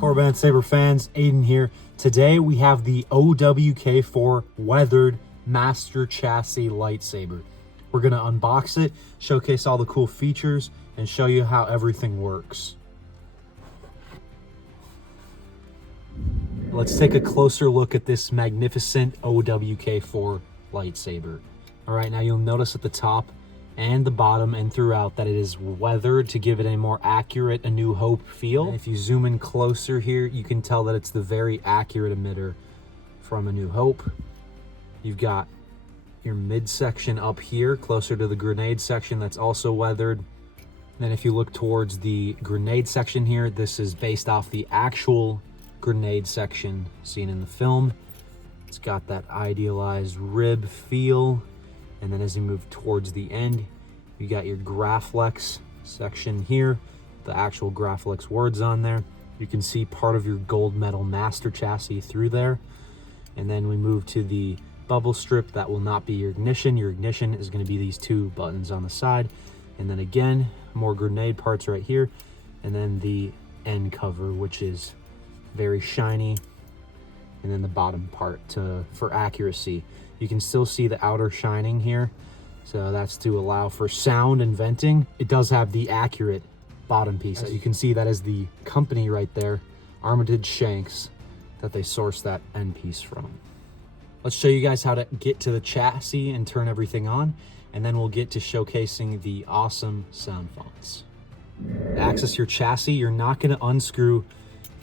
Korbanth Saber fans, Aiden here. Today we have the OWK4 weathered master chassis lightsaber. We're gonna unbox it, showcase all the cool features, and show you how everything works. Let's take a closer look at this magnificent OWK4 lightsaber. All right, now you'll notice at the top and the bottom and throughout that it is weathered to give it a more accurate A New Hope feel. And if you zoom in closer here, you can tell that it's the very accurate emitter from A New Hope. You've got your midsection up here, closer to the grenade section, that's also weathered. Then if you look towards the grenade section here, this is based off the actual grenade section seen in the film. It's got that idealized rib feel. And then as you move towards the end, you got your Graflex section here, the actual Graflex words on there. You can see part of your gold metal master chassis through there. And then we move to the bubble strip. That will not be your ignition. Your ignition is going to be these two buttons on the side. And then again, more grenade parts right here. And then the end cover, which is very shiny. And then the bottom part for accuracy. You can still see the outer shining here. So that's to allow for sound and venting. It does have the accurate bottom piece. You can see that is the company right there, Armitage Shanks, that they sourced that end piece from. Let's show you guys how to get to the chassis and turn everything on. And then we'll get to showcasing the awesome sound fonts. To access your chassis, you're not gonna unscrew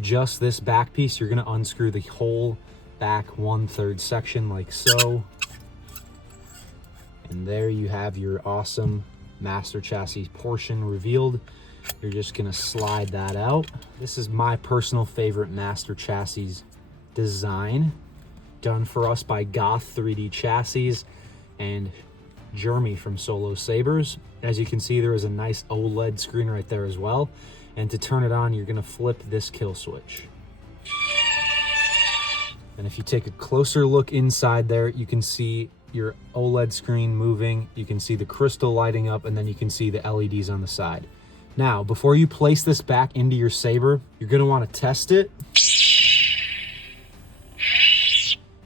just this back piece. You're gonna unscrew the whole back 1/3 section like so. And there you have your awesome master chassis portion revealed. You're just gonna slide that out. This is my personal favorite master chassis design, done for us by Goth 3D Chassis and Jeremy from Solo Sabers. As you can see, there is a nice OLED screen right there as well. And to turn it on, you're gonna flip this kill switch. And if you take a closer look inside there, you can see your OLED screen moving. You can see the crystal lighting up, and then you can see the LEDs on the side. Now, before you place this back into your saber, you're gonna wanna test it.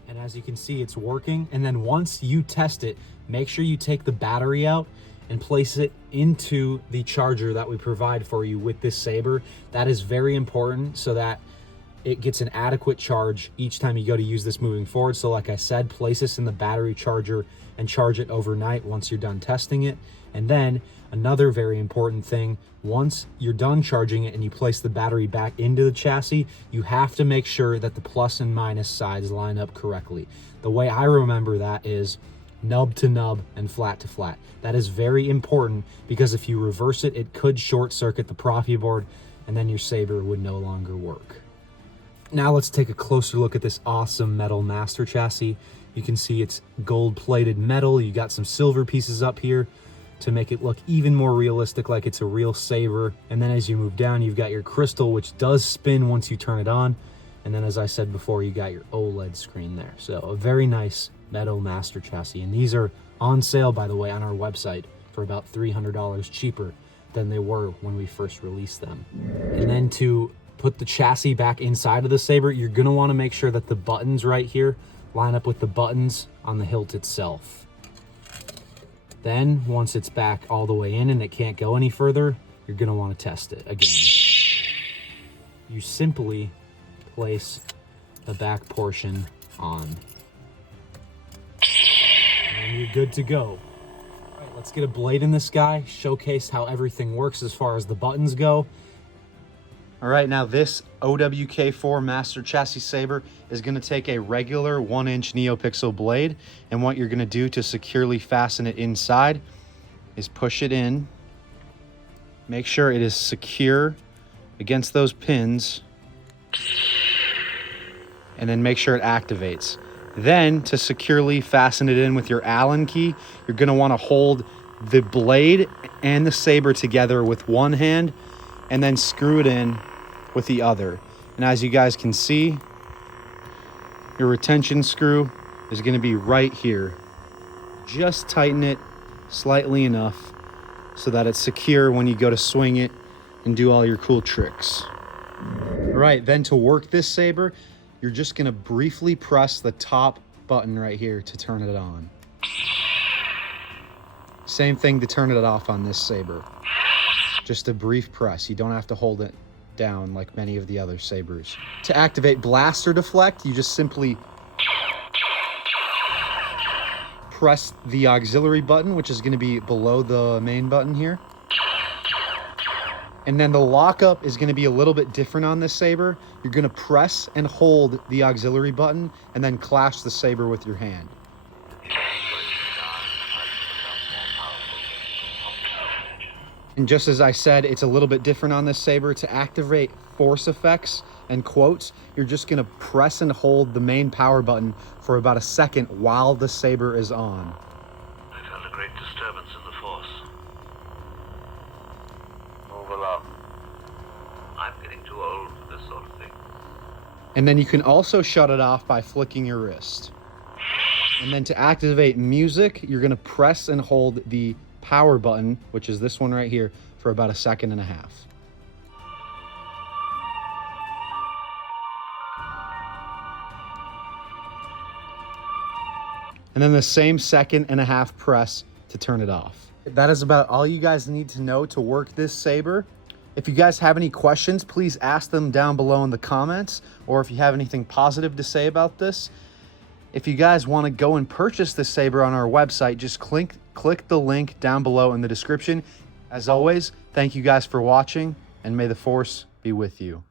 And as you can see, it's working. And then once you test it, make sure you take the battery out and place it into the charger that we provide for you with this saber. That is very important so that it gets an adequate charge each time you go to use this moving forward. So like I said, place this in the battery charger and charge it overnight once you're done testing it. And then another very important thing, once you're done charging it and you place the battery back into the chassis, you have to make sure that the plus and minus sides line up correctly. The way I remember that is nub to nub and flat to flat. That is very important because if you reverse it, it could short circuit the Proffieboard and then your saber would no longer work. Now let's take a closer look at this awesome metal master chassis. You can see it's gold plated metal. You got some silver pieces up here to make it look even more realistic, like it's a real saber. And then as you move down, you've got your crystal, which does spin once you turn it on. And then as I said before, you got your OLED screen there. So a very nice metal master chassis. And these are on sale, by the way, on our website for about $300 cheaper than they were when we first released them. And then to put the chassis back inside of the saber, you're gonna wanna make sure that the buttons right here line up with the buttons on the hilt itself. Then once it's back all the way in and it can't go any further, you're gonna wanna test it again. You simply place the back portion on. And you're good to go. All right, let's get a blade in this guy, showcase how everything works as far as the buttons go. All right, now this OWK4 Master Chassis Saber is gonna take a regular 1-inch NeoPixel blade, and what you're gonna do to securely fasten it inside is push it in, make sure it is secure against those pins, and then make sure it activates. Then to securely fasten it in with your Allen key, you're gonna wanna hold the blade and the saber together with one hand and then screw it in with the other. And as you guys can see, your retention screw is going to be right here. Just tighten it slightly enough so that it's secure when you go to swing it and do all your cool tricks. Right, then to work this saber, you're just gonna briefly press the top button right here to turn it on. Same thing to turn it off on this saber. Just a brief press. You don't have to hold it down like many of the other sabers. To activate blast or deflect, you just simply press the auxiliary button, which is going to be below the main button here. And then the lockup is going to be a little bit different on this saber. You're going to press and hold the auxiliary button and then clash the saber with your hand. And just as I said, it's a little bit different on this saber. To activate force effects and quotes, you're just gonna press and hold the main power button for about a second while the saber is on. I felt a great disturbance in the force. Move along. I'm getting too old for this sort of thing. And then you can also shut it off by flicking your wrist. And then to activate music, you're gonna press and hold the power button, which is this one right here, for about a second and a half. And then the same second and a half press to turn it off. That is about all you guys need to know to work this saber. If you guys have any questions, please ask them down below in the comments, or if you have anything positive to say about this. If you guys want to go and purchase this saber on our website, just click the link down below in the description. As always, thank you guys for watching, and may the Force be with you.